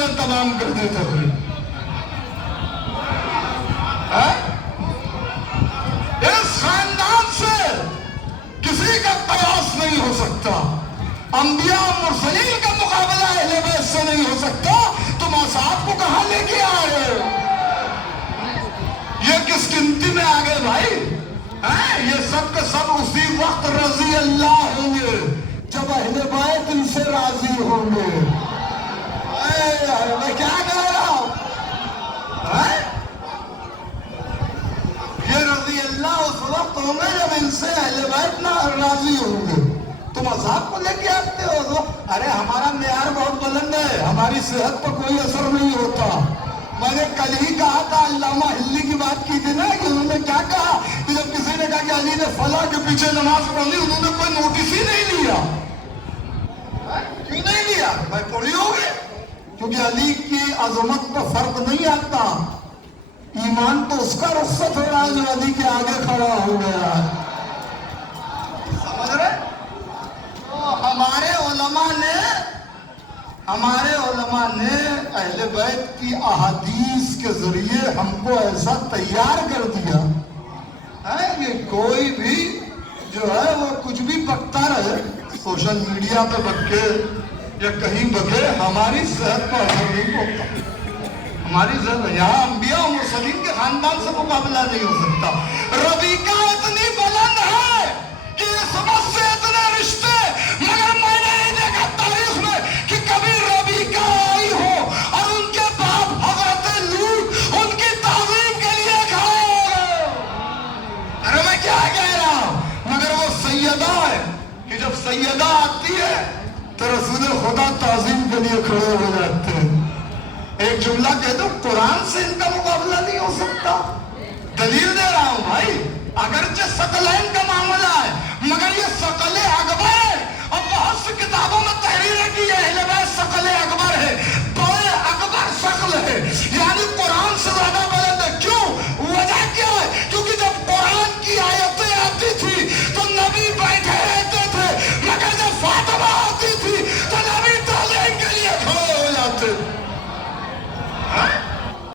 میں تمام کر دیتے تھے. اس خاندان سے کسی کا قیاس نہیں ہو سکتا. انبیاء مرسلین کا مقابلہ اہل بیت سے نہیں ہو سکتا. تم اصحاب کو کہاں لے کے آئے ہو؟ یہ کس گنتی میں آگے بھائی؟ یہ سب کے سب اسی وقت رضی اللہ ہوں گے جب اہل بیت ان سے راضی ہوں گے. میں کیا کہہ رہا ہوں؟ یہ رضی اللہ اس وقت ہوں گے جب ان سے اہل بیت نہ راضی ہوں گے. تم اصحاب کو لے کے آتے ہو. ارے ہمارا معیار بہت بلند ہے, ہماری صحت پر کوئی اثر نہیں ہوتا. میں نے کل ہی کہا تھا, علامہ ہلی کی بات کی تھی نا, کہ انہوں نے کیا کہا کہ جب کسی نے کہا کہ علی نے فلاں کے پیچھے نماز پڑھ لی, انہوں نے کوئی نوٹس ہی نہیں لیا. کیوں نہیں لیا؟ میں پڑھی ہوگی کیونکہ علی کی عظمت پر فرق نہیں آتا. ایمان تو اس کا رخصت ہو رہا ہے جو علی کے آگے کھڑا ہو گیا. سمجھ رہے؟ ہمارے علماء نے اہل بیت کی احادیث کے ذریعے ہم کو ایسا تیار کر دیا ہے کہ کوئی بھی جو ہے وہ کچھ بھی بکتا رہے, سوشل میڈیا پہ بکے یا کہیں بکے, ہماری صحت پر اثر نہیں ہوتا. ہماری صحت یہاں انبیاء و مرسلین کے خاندان سے مقابلہ نہیں ہو سکتا. ربیکہ اتنی بلند ہے کہ اس وقت سے اتنے رشتے, مگر میں نے نہیں دیکھا تاریخ میں کہ کبھی ربیکہ آئی ہو اور ان کے باپ حضرت لوط ان کی تعظیم کے لیے کھڑے ہو گئے. ارے میں کیا کہہ رہا ہوں؟ مگر وہ سیدہ ہے کہ جب سیدہ آتی ہے تو رسول خدا تعظیم کے لیے کھڑے ہو جاتے ہیں. ایک جملہ کہہ دو, قرآن سے ان کا مقابلہ نہیں ہو سکتا. دلیل دے رہا ہوں بھائی, اگرچہ ثقلین کا معاملہ ہے مگر یہ ثقل اکبر ہے. اور بہت سی کتابوں میں تحریریں کی ہے اہل بیت ثقل اکبر ہے, بڑے اکبر ثقل ہے. یعنی